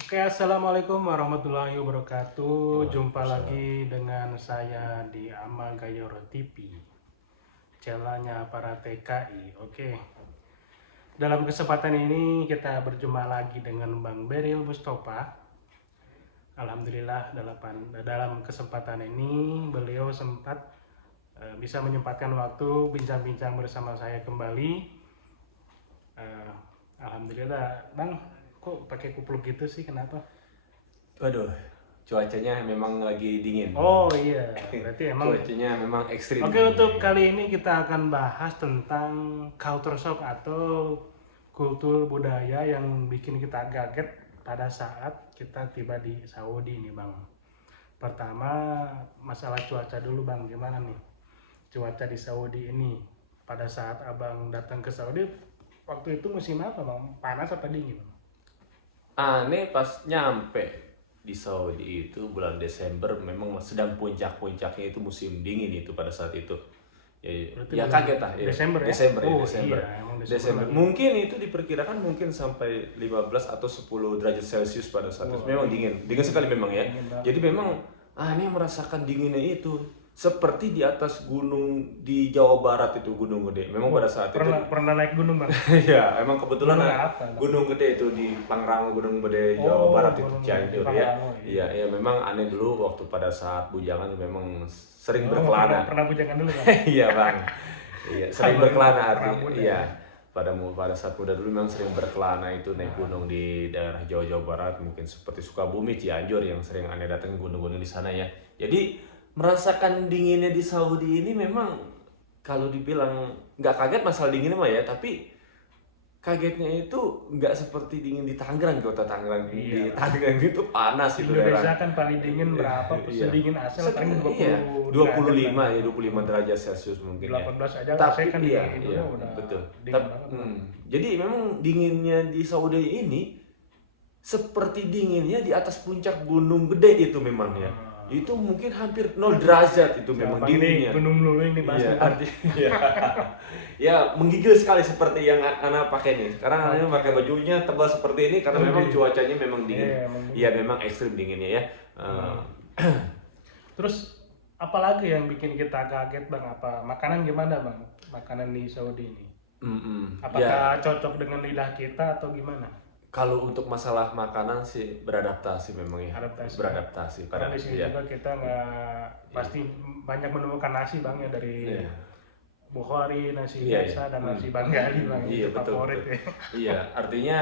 Oke, assalamualaikum warahmatullahi wabarakatuh. Jumpa Waalaikumsalam. lagi dengan saya di Ama Gayoro TV, channelnya para TKI. Oke, dalam kesempatan ini kita berjumpa lagi dengan Bang Beril Mustafa. Alhamdulillah dalam kesempatan ini beliau sempat bisa menyempatkan waktu bincang-bincang bersama saya kembali. Eh, Alhamdulillah, Bang. Kok pakai kupluk gitu sih? Kenapa? Waduh, cuacanya memang lagi dingin. Oh iya, berarti emang. Cuacanya memang ekstrim Oke, dinginnya untuk ya. kali ini kita akan bahas tentang culture shock atau kultur budaya yang bikin kita kaget pada saat kita tiba di Saudi nih, Bang. Pertama, masalah cuaca dulu, Bang. Gimana nih cuaca di Saudi ini? Pada saat Abang datang ke Saudi, waktu itu musim apa, Bang? Panas apa dingin? Aneh pas nyampe di Saudi itu bulan Desember memang sedang puncak-puncaknya itu musim dingin itu pada saat itu. Ya, Berarti ya bulan kaget lah ya. Desember ya? Desember ya, Oh Desember. iya, emang Desember Desember. lagi. Mungkin itu diperkirakan mungkin sampai 15 atau 10 derajat Celcius pada saat itu. Wah, Memang dingin. Dingin sekali memang ya. dingin banget. Jadi memang aneh merasakan dinginnya itu seperti di atas gunung di Jawa Barat itu Gunung Gede. Memang Wah, pada saat itu pernah naik gunung, Bang? ya, emang kebetulan Gunung apa, Bang? Gunung Gede itu di Pangrango, Gunung Gede Jawa Oh, Barat itu Gunung di Cianjur ya. Pangrango, iya. Iya, ya memang aneh dulu waktu pada saat bujangan memang sering Oh, pernah berkelana. pernah bujangan dulu, Bang? Iya, Bang. Iya, sering Sama juga, berkelana pernah artinya. muda Iya. ya. Pada saat muda dulu memang sering berkelana itu naik gunung di daerah Jawa Barat, mungkin seperti Sukabumi, Cianjur yang sering aneh datang gunung-gunung di sana ya. Jadi merasakan dinginnya di Saudi ini memang kalau dibilang nggak kaget masalah dinginnya mah ya, tapi kagetnya itu nggak seperti dingin di Tangerang, kota Tangerang. Di Iyalah. Tangerang itu panas itu daerah. Indonesia kan paling dingin berapa? Iya. Sedingin AC lah paling Iya, 20 derajat lah. 25 ya, 25 derajat Celcius mungkin ya. 18 aja AC Tapi kan di iya, iya, Indonesia udah betul. dingin banget, Bang. Jadi memang dinginnya di Saudi ini seperti dinginnya di atas puncak gunung gede itu memang ya. Ah. Itu mungkin hampir 0 derajat itu memang Siapa ini dinginnya. gunung melulu yang dibahas Iya, nih, Bang? artinya ya, ya menggigil sekali seperti yang anak pakai nih. Sekarang anak pakai bajunya tebal seperti ini karena memang cuacanya memang dingin. Iya, emang Iya, dingin. memang ekstrim dinginnya ya. Eh, Terus apalagi yang bikin kita kaget, Bang? Apa makanan gimana, Bang? Makanan di Saudi ini. ya, Apakah cocok dengan lidah kita atau gimana? kalau untuk masalah makanan sih beradaptasi memang ya. Adaptasi. Beradaptasi Karena pada di sini ya. juga kita nggak pasti banyak menemukan nasi, Bang, ya, dari Iya. Bukhari, nasi Iya, iya. biasa dan nasi Bengali, Bang. Iya, Itu betul, favorit betul. ya. Iya, artinya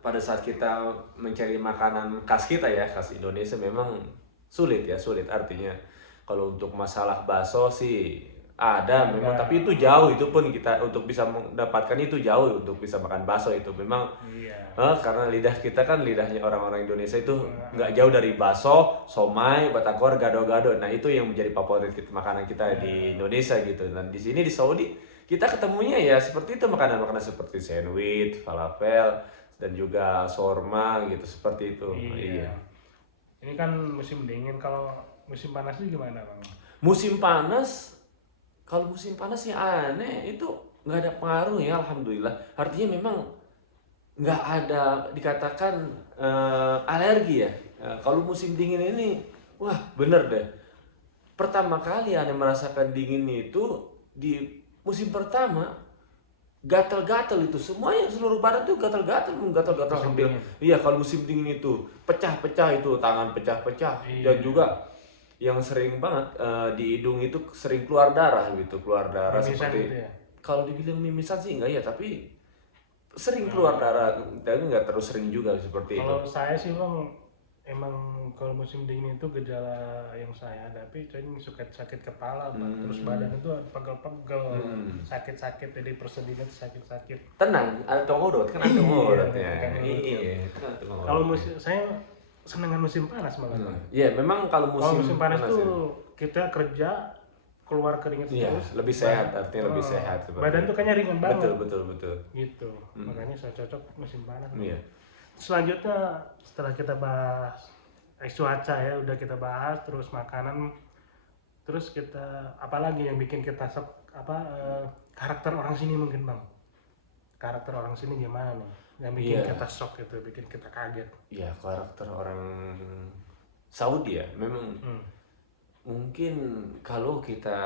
pada saat kita mencari makanan khas kita ya, khas Indonesia memang sulit ya, sulit artinya. Kalau untuk masalah bakso sih ada memang, tapi itu jauh, itu pun kita untuk bisa mendapatkan itu jauh untuk bisa makan bakso itu memang Iya. karena lidah kita kan lidahnya orang-orang Indonesia itu nggak jauh dari bakso, somai, batagor, gado-gado. Nah itu yang menjadi favorit kita, makanan kita di Indonesia gitu. Dan di sini di Saudi kita ketemunya ya seperti itu, makanan-makanan seperti sandwich, falafel, dan juga shawarma gitu seperti itu. Iya. Iya. Ini kan musim dingin. Kalau musim panas itu gimana, Bang? Musim panas, kalau musim panas ya aneh itu nggak ada pengaruh ya, alhamdulillah. Artinya memang nggak ada dikatakan alergi ya. Kalau musim dingin ini, wah bener deh. Pertama kali aneh merasakan dingin itu di musim pertama, gatal-gatal itu semuanya seluruh badan tuh gatal-gatal, gatal-gatal Musim hampir. dingin. Iya, kalau musim dingin itu pecah-pecah itu tangan pecah-pecah, dan Iya. juga yang sering banget di hidung itu sering keluar darah gitu, keluar darah Mimisan seperti, gitu ya. kalau dibilang mimisan sih enggak ya, tapi sering keluar darah, tapi nggak terus sering juga seperti itu. Kalau saya sih, Bang, emang kalau musim dingin itu gejala yang saya hadapi sering suka sakit kepala, Bang. Terus badan itu pegel-pegel, sakit-sakit, jadi persediaan sakit-sakit. Tenang, ada tongorot kan, ada tongorot ya. Kan menurutnya. Iya, tenang tongorot. Kalau musim saya senengan musim panas malah, Bang. Iya, memang kalau Kalau musim musim panas panas ya. tuh kita kerja keluar keringat Iya, terus. lebih sehat, artinya lebih sehat seperti Badan itu. tuh kayaknya ringan banget. Betul, betul, betul. Gitu. Makanya saya cocok musim panas. Iya. Selanjutnya setelah kita bahas cuaca ya udah kita bahas, terus makanan, terus kita apalagi yang bikin kita karakter orang sini mungkin, Bang. karakter orang sini gimana nih yang bikin Iya, kita shock gitu, bikin kita kaget. iya karakter orang Saudi ya, memang Hmm. mungkin kalau kita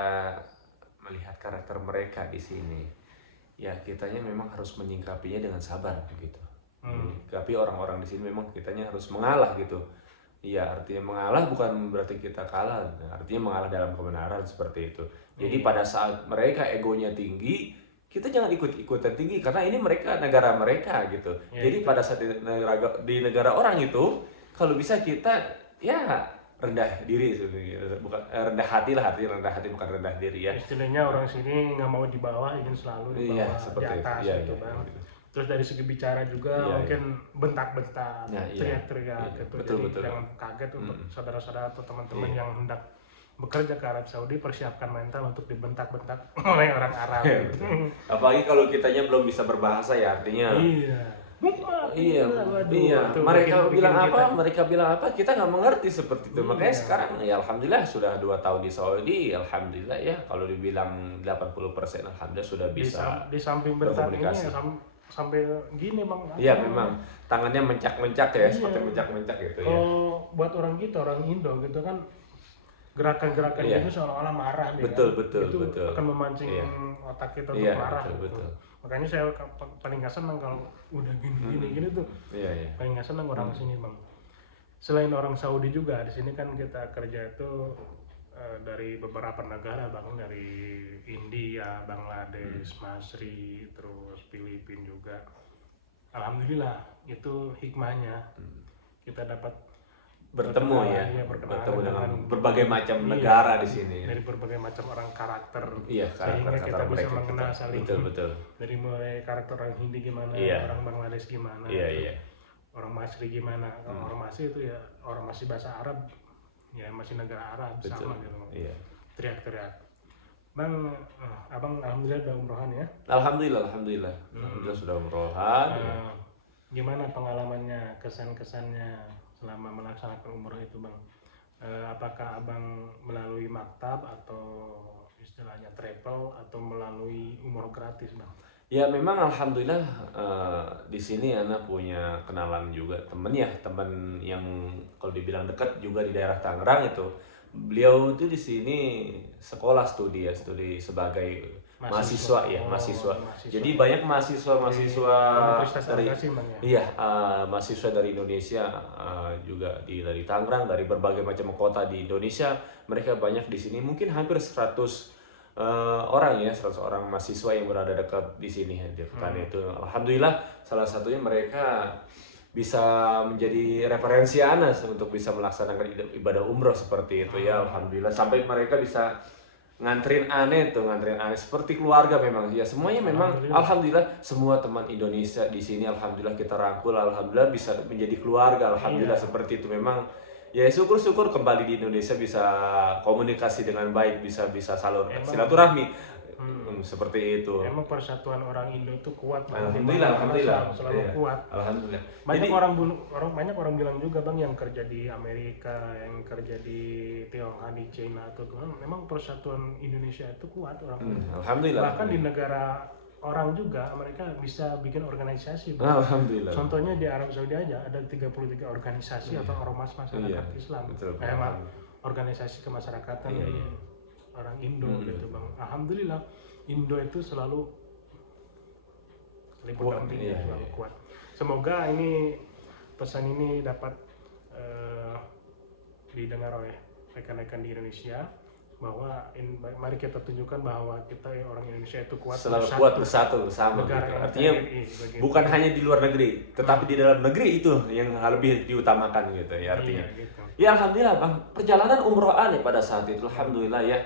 melihat karakter mereka di sini, ya kitanya memang harus menyingkapinya dengan sabar begitu. Menyikapi orang-orang di sini memang kitanya harus mengalah gitu. Iya, artinya mengalah bukan berarti kita kalah, artinya mengalah dalam kebenaran seperti itu. Jadi pada saat mereka egonya tinggi, kita jangan ikut-ikutan tinggi karena ini mereka negara mereka gitu. Ya, Jadi pada saat di negara orang itu, kalau bisa kita ya rendah diri sebenarnya. Bukan rendah hati lah, artinya rendah hati bukan rendah diri ya. istilahnya orang sini nggak mau di bawah, ingin selalu di Iya, bawah, di seperti itu. atas Iya, gitu iya, bang. gitu. Terus dari segi bicara juga Iya, mungkin bentak-bentak, Ya, iya. teriak-teriak Iya, gitu. betul, Jadi betul. jangan kaget untuk saudara-saudara atau teman-teman Iya. yang hendak bekerja ke Arab Saudi, persiapkan mental untuk dibentak-bentak oleh orang Arab Iya, gitu. betul. Apalagi kalau kitanya belum bisa berbahasa ya, artinya Iya. iya, Waduh, iya. itu Mereka bikin bilang kita. apa, mereka bilang apa, kita nggak mengerti seperti itu. Makanya Iya. sekarang ya alhamdulillah sudah 2 tahun di Saudi, alhamdulillah ya kalau dibilang 80% alhamdulillah sudah bisa Di samping bentak ini berkomunikasi. ya, sampai gini bang. Iya apa memang namanya? tangannya mencak-mencak ya, Iya. seperti mencak-mencak gitu ya. Kalau buat orang kita, orang Indo gitu kan, gerakan-gerakan Iya. itu seolah-olah marah dia Betul, kan. betul, Itu betul. akan memancing Iya. otak kita untuk Iya, marah betul, gitu. betul. Makanya saya paling nggak senang kalau udah gini tuh. Iya, iya. Paling nggak senang orang sini bang. Selain orang Saudi juga di sini kan kita kerja itu dari beberapa negara bang, dari India, Bangladesh, Masri, terus Filipina juga. Alhamdulillah itu hikmahnya kita dapat Bertemu ya, berkenalan bertemu dengan dengan- berbagai macam Iya, negara di sini. dari berbagai macam orang karakter. Iya, Sehingga kita karakter bisa mereka mengenal kita. saling. Betul, betul. Dari mulai karakter orang Hindi gimana, Iya. orang Bangladesh gimana, Iya, iya. orang Masri gimana. Kalau orang Masri itu ya orang masih bahasa Arab, ya masih negara Arab Betul. sama gitu. Iya. Teriak-teriak. Bang, abang alhamdulillah udah umrohan ya. Alhamdulillah, alhamdulillah. Alhamdulillah sudah umrohan. Gimana pengalamannya, kesan-kesannya selama melaksanakan umroh itu bang? Apakah abang melalui maktab atau istilahnya travel atau melalui umroh gratis bang? Ya memang alhamdulillah di sini anak punya kenalan juga temen ya, temen yang kalau dibilang dekat juga di daerah Tangerang itu. Beliau itu di sini sekolah studi sebagai mahasiswa ya, mahasiswa. Jadi banyak mahasiswa Universitas dari Al-Qasim bang ya. iya, mahasiswa dari Indonesia juga dari Tangerang, dari berbagai macam kota di Indonesia. Mereka banyak di sini, mungkin hampir 100 orang ya, 100 orang mahasiswa yang berada dekat di sini di Petani itu. Alhamdulillah salah satunya mereka bisa menjadi referensi Anas untuk bisa melaksanakan ibadah umroh seperti itu ya. Alhamdulillah sampai mereka bisa nganterin aneh seperti keluarga memang ya, semuanya memang alhamdulillah semua teman Indonesia di sini alhamdulillah kita rangkul, alhamdulillah bisa menjadi keluarga, alhamdulillah seperti itu. Memang ya syukur kembali di Indonesia bisa komunikasi dengan baik, bisa salur silaturahmi seperti itu. Emang persatuan orang Indo itu kuat bang. Alhamdulillah selalu iya. kuat. Alhamdulillah. Banyak orang bilang juga bang, yang kerja di Amerika, yang kerja di Tiongkok, di China atau gimana, memang persatuan Indonesia itu kuat orang. Alhamdulillah. Bahkan di negara orang juga mereka bisa bikin organisasi. Alhamdulillah. Contohnya di Arab Saudi aja ada 33 organisasi atau ormas masyarakat Islam. Betul. Organisasi kemasyarakatan orang Indo gitu bang. Alhamdulillah Indo itu selalu berdamping, selalu kuat. Semoga ini pesan ini dapat didengar oleh rekan-rekan di Indonesia, bahwa mari kita tunjukkan bahwa kita orang Indonesia itu kuat, selalu kuat bersatu bersama gitu. Artinya bukan hanya di luar negeri, tetapi di dalam negeri itu yang lebih diutamakan gitu ya artinya. Gitu. Ya alhamdulillah bang, perjalanan umroh aneh pada saat itu alhamdulillah ya.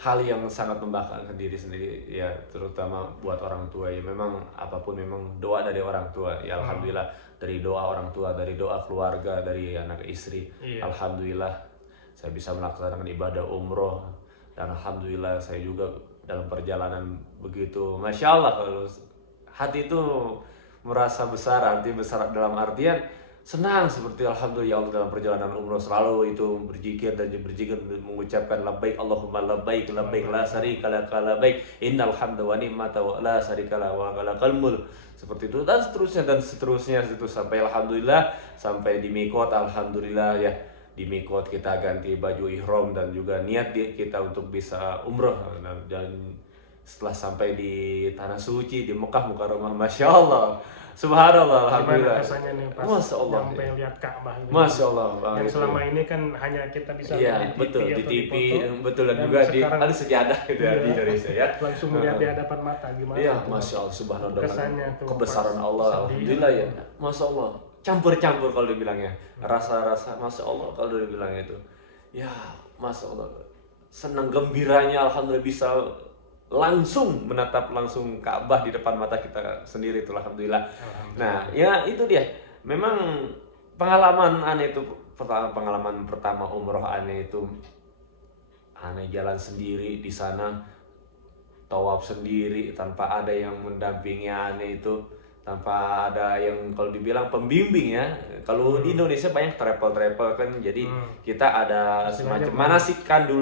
Hal yang sangat membanggakan diri sendiri ya, terutama buat orang tua ya. Memang apapun memang doa dari orang tua ya, alhamdulillah dari doa orang tua, dari doa keluarga, dari anak istri. Alhamdulillah saya bisa melaksanakan ibadah umroh, dan alhamdulillah saya juga dalam perjalanan begitu, masya Allah, kalau hati itu merasa besar, arti besar dalam artian senang seperti alhamdulillah ya Allah dalam perjalanan umroh selalu itu berzikir dan berzikir mengucapkan labbaik Allahumma labbaik labbaik la syarika laka labbaik innal hamda wa ni'mata wa la syarika la wa lakal mulk seperti itu dan seterusnya itu sampai alhamdulillah sampai di mikot alhamdulillah ya di mikot kita ganti baju ihram dan juga niat kita untuk bisa umroh dan setelah sampai di tanah suci di Mekah Mukarramah Masya Allah Subhanallah, Gimana alhamdulillah. rasanya nih pas Masya Allah. nyampe lihat Ka'bah gitu? Masya Allah, Bang, Yang itu. selama ini kan hanya kita bisa Iya, lihat di TV betul di atau TV, foto, betul dan dan juga di sekarang ada sejadah gitu ya di iya, Indonesia ya. langsung melihat di hadapan mata gimana Iya, tuh, Masya Allah, Subhanallah kesannya dengan tuh kebesaran pas Allah, sedih alhamdulillah ya. atau Masya Allah, campur-campur kalau dibilangnya, rasa-rasa Masya Allah kalau dibilangnya itu. Ya, Masya Allah, senang gembiranya, alhamdulillah bisa langsung menatap langsung Ka'bah di depan mata kita sendiri itu alhamdulillah. Nah, ya itu dia. Memang pengalaman aneh itu pengalaman pertama umroh aneh itu aneh jalan sendiri di sana tawaf sendiri tanpa ada yang mendampingi aneh itu tanpa ada yang kalau dibilang pembimbing ya kalau di Indonesia banyak travel kan jadi kita ada istilahnya semacam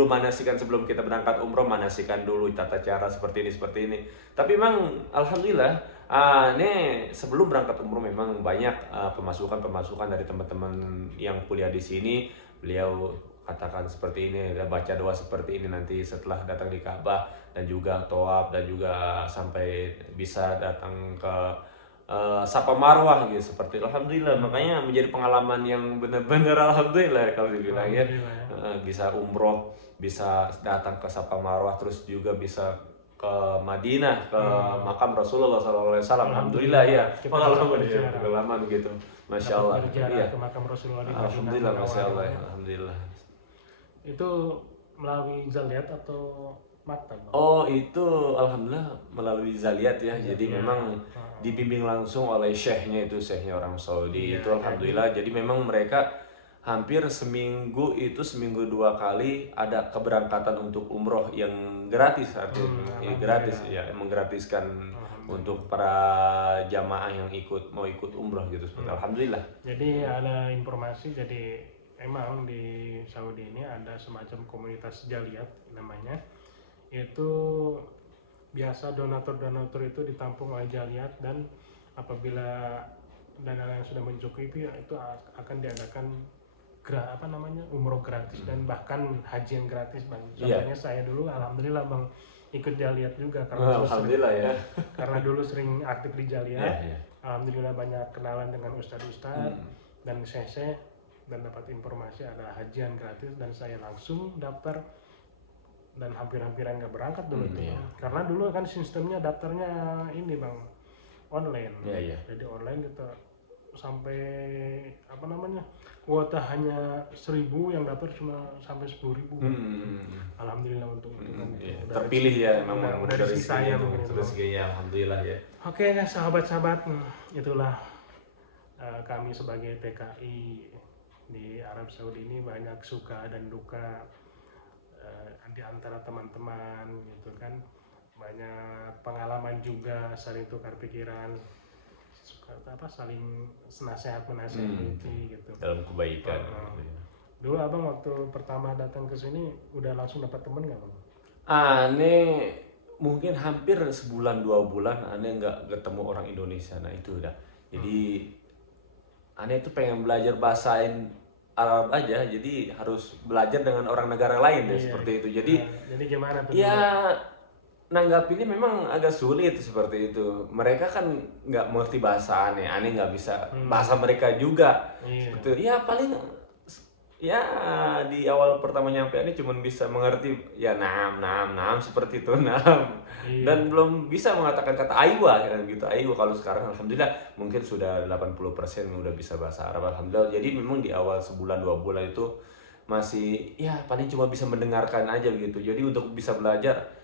manasikan sebelum kita berangkat umroh manasikan dulu tata cara seperti ini tapi memang alhamdulillah ini sebelum berangkat umroh memang banyak pemasukan dari teman-teman yang kuliah di sini beliau katakan seperti ini dan baca doa seperti ini nanti setelah datang di Ka'bah dan juga tawaf dan juga sampai bisa datang ke Safa Marwah gitu seperti itu. Alhamdulillah makanya menjadi pengalaman yang benar-benar alhamdulillah kalau dibilang ya alhamdulillah ya. bisa umroh bisa datang ke Safa Marwah terus juga bisa ke Madinah ke makam Rasulullah SAW alhamdulillah ya Kita pengalaman dapat ya berziarah. pengalaman gitu Masya Dapat Allah berziarah iya ke makam Rasulullah di Madinah alhamdulillah Masya Allah Munawwarah. alhamdulillah. Itu melalui Zaliat atau Maktab, Bang? Oh itu alhamdulillah melalui Zaliat ya. Jadi Iya. memang dibimbing langsung oleh syekhnya itu syekhnya orang Saudi Iya, itu alhamdulillah. Jadi memang mereka hampir seminggu 2 kali ada keberangkatan untuk umroh yang gratis artinya ya, gratis ya menggratiskan untuk para jamaah yang mau ikut umroh gitu seperti alhamdulillah. Jadi ada informasi, jadi emang di Saudi ini ada semacam komunitas Jaliyat namanya. Itu biasa donatur-donatur itu ditampung oleh Jaliyat dan apabila dana yang sudah mencukupi itu akan diadakan umroh gratis dan bahkan haji yang gratis, Bang. Contohnya saya dulu alhamdulillah, Bang, ikut Jaliyat juga Alhamdulillah ya. karena dulu sering aktif di Jaliyat. Iya, iya. Alhamdulillah banyak kenalan dengan ustadz-ustadz dan syekh dan dapat informasi ada hajian gratis dan saya langsung daftar dan hampir-hampiran nggak berangkat dulu tuh. Karena dulu kan sistemnya daftarnya ini, Bang, online. Iya, iya. Jadi online kita sampai kuota hanya 1.000 yang daftar cuma sampai 10.000. Alhamdulillah untuk itu kan. Iya, terpilih ya memang udah dari saya mungkin itu. rezekinya alhamdulillah ya. Oke, sahabat-sahabat, itulah kami sebagai TKI di Arab Saudi ini banyak suka dan duka di antara teman-teman gitu kan. Banyak pengalaman juga, saling tukar pikiran, saling senasehat menasehati gitu. Dalam kebaikan. Dulu abang waktu pertama datang ke sini udah langsung dapat temen nggak, Bang? Aneh mungkin hampir sebulan 2 bulan aneh nggak ketemu orang Indonesia. Nah itu udah. Jadi aneh tuh pengen belajar bahasa Arab aja. Jadi harus belajar dengan orang negara lain deh seperti itu. Jadi gimana tuh? ya nanggapinnya memang agak sulit seperti itu. Mereka kan nggak mengerti bahasa aneh nggak bisa bahasa mereka juga. Seperti ya paling ya di awal pertama nyampe ini cuma bisa mengerti ya nam seperti itu dan belum bisa mengatakan kata aywa kan gitu aywa. Kalau sekarang alhamdulillah mungkin sudah 80% udah bisa bahasa Arab alhamdulillah. Jadi memang di awal sebulan 2 bulan itu masih ya paling cuma bisa mendengarkan aja begitu. Jadi untuk bisa belajar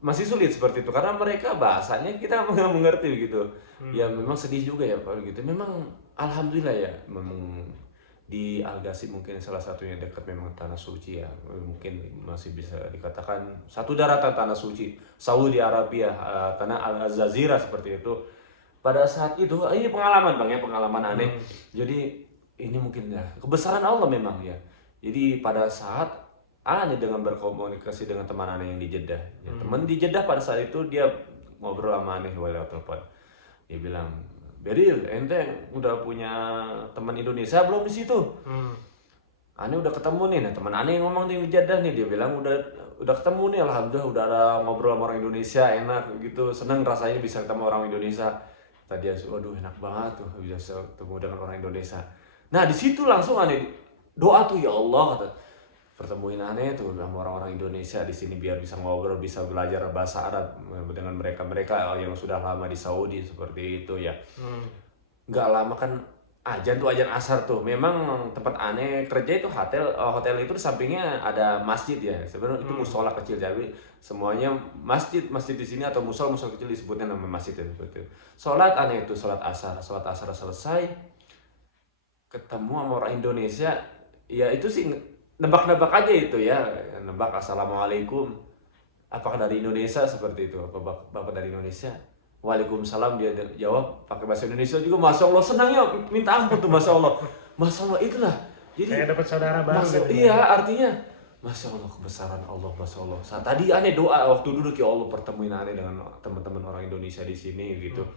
masih sulit seperti itu karena mereka bahasanya kita nggak mengerti gitu. Ya memang sedih juga ya kalau gitu. Memang alhamdulillah ya memang di Al-Ghazi mungkin salah satunya dekat memang tanah suci ya, mungkin masih bisa dikatakan satu daratan tanah suci Saudi Arabia, tanah Al-Jazirah seperti itu. pada saat itu ini pengalaman Bang ya, pengalaman aneh. Hmm. Jadi ini mungkin ya kebesaran Allah memang ya. Jadi pada saat aneh dengan berkomunikasi dengan teman aneh yang di Jeddah. Ya, teman di Jeddah pada saat itu dia ngobrol sama aneh lewat telepon. Dia bilang, "Beril, ente udah punya teman Indonesia belum di situ?" Hmm. Aneh udah ketemu nih, nah teman Aneh yang ngomong di Jeddah nih, dia bilang udah ketemu nih, alhamdulillah udah ada ngobrol sama orang Indonesia, enak gitu, seneng rasanya bisa ketemu orang Indonesia. Tadi waduh enak banget tuh bisa ketemu dengan orang Indonesia. Nah di situ langsung Aneh doa tuh, ya Allah kata, pertemuin Aneh tuh sama orang-orang Indonesia di sini biar bisa ngobrol, bisa belajar bahasa Arab dengan mereka yang sudah lama di Saudi seperti itu ya. Hmm. Nggak lama kan ajan tuh, ajan asar tuh. Memang tempat Aneh kerja itu hotel itu di sampingnya ada masjid ya. Sebenarnya itu musola kecil, jadi semuanya masjid di sini atau musola kecil disebutnya nama masjid ya seperti itu. Sholat Aneh itu sholat asar selesai, ketemu sama orang Indonesia. Ya itu sih nebak-nebak aja itu ya, nebak assalamualaikum. Apakah dari Indonesia seperti itu? Apa Bapak dari Indonesia? Waalaikumsalam, dia jawab pakai bahasa Indonesia juga. Masya Allah, senangnya minta ampun tuh, Masya Allah. Masya Allah, itulah. Jadi, Kayak dapat saudara baru gitu. iya artinya, Masya Allah, kebesaran Allah, Masya Allah. Saat tadi Aneh doa waktu duduk, ya Allah pertemuin Aneh dengan teman-teman orang Indonesia di sini gitu.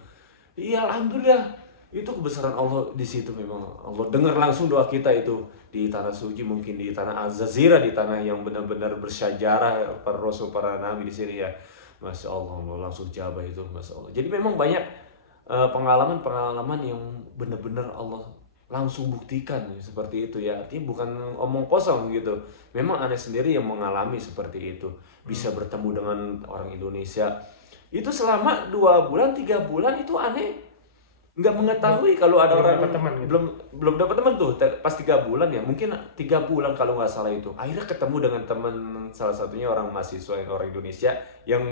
Iya, alhamdulillah. Itu kebesaran Allah di situ memang. Allah dengar langsung doa kita itu di tanah suci, mungkin di tanah Al-Jazirah, di tanah yang benar-benar bersejarah para rasul, para nabi di sini ya. Masya Allah, Allah langsung jabah itu, Masya Allah. Jadi memang banyak pengalaman-pengalaman yang benar-benar Allah langsung buktikan seperti itu ya. Artinya bukan omong kosong gitu. Memang Aneh sendiri yang mengalami seperti itu. Bisa bertemu dengan orang Indonesia. Itu selama 2 bulan, 3 bulan itu Aneh nggak mengetahui kalau ada belum orang dapat teman gitu. belum dapat teman tuh pas 3 bulan ya, mungkin 3 bulan kalau nggak salah itu akhirnya ketemu dengan teman, salah satunya orang mahasiswa yang orang Indonesia yang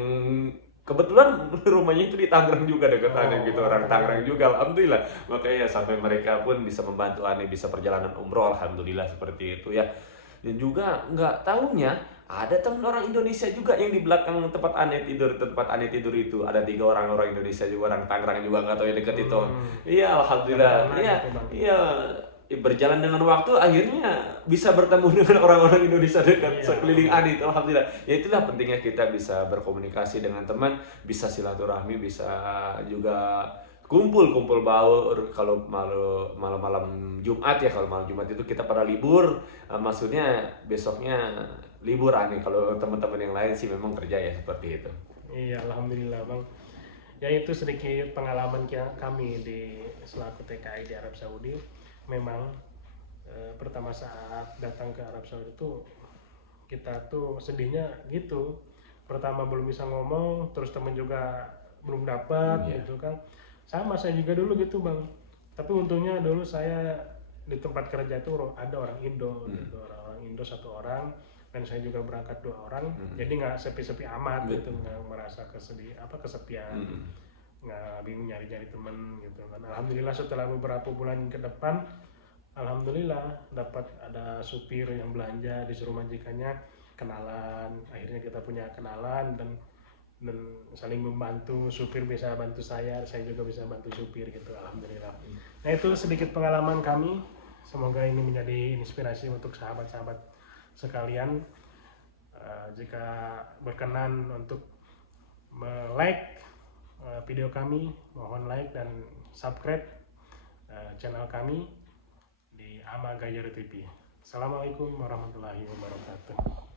kebetulan rumahnya itu di Tangerang juga, dekat Aneh gitu, orang Tangerang juga, alhamdulillah. Makanya sampai mereka pun bisa membantu Aneh bisa perjalanan umroh, alhamdulillah seperti itu ya. Dan juga nggak tahunya ada teman orang Indonesia juga yang di belakang tempat Aneh tidur itu ada 3 orang Indonesia juga, orang Tangerang juga, nggak tahu yang deket itu. Iya, alhamdulillah. Dapat Iya, gitu, Bang. iya. Berjalan dengan waktu akhirnya bisa bertemu dengan orang-orang Indonesia dekat Iya. sekeliling Aneh itu, alhamdulillah. Ya itulah pentingnya kita bisa berkomunikasi dengan teman, bisa silaturahmi, bisa juga kumpul baur. Kalau malam-malam Jumat ya, kalau malam Jumat itu kita pada libur, maksudnya besoknya libur Aneh. Kalau teman-teman yang lain sih memang kerja ya seperti itu. Iya, alhamdulillah Bang. Ya itu sedikit pengalaman kami di selaku TKI di Arab Saudi. Memang pertama saat datang ke Arab Saudi itu kita tuh sedihnya gitu. Pertama belum bisa ngomong, terus temen juga belum dapat Iya. gitu kan. Sama saya juga dulu gitu Bang. Tapi untungnya dulu saya di tempat kerja itu ada orang Indo, gitu, orang Indo 1 orang, dan saya juga berangkat 2 orang, jadi nggak sepi-sepi amat gitu, nggak merasa kesepian, nggak bingung nyari-nyari temen gitu kan. Alhamdulillah setelah beberapa bulan ke depan, alhamdulillah dapat ada supir yang belanja disuruh majikannya kenalan, akhirnya kita punya kenalan dan saling membantu, supir bisa bantu saya juga bisa bantu supir gitu, alhamdulillah. Nah itu sedikit pengalaman kami, semoga ini menjadi inspirasi untuk sahabat-sahabat sekalian. Jika berkenan untuk like video kami, mohon like dan subscribe channel kami di Ama Gajar TV. Assalamualaikum warahmatullahi wabarakatuh.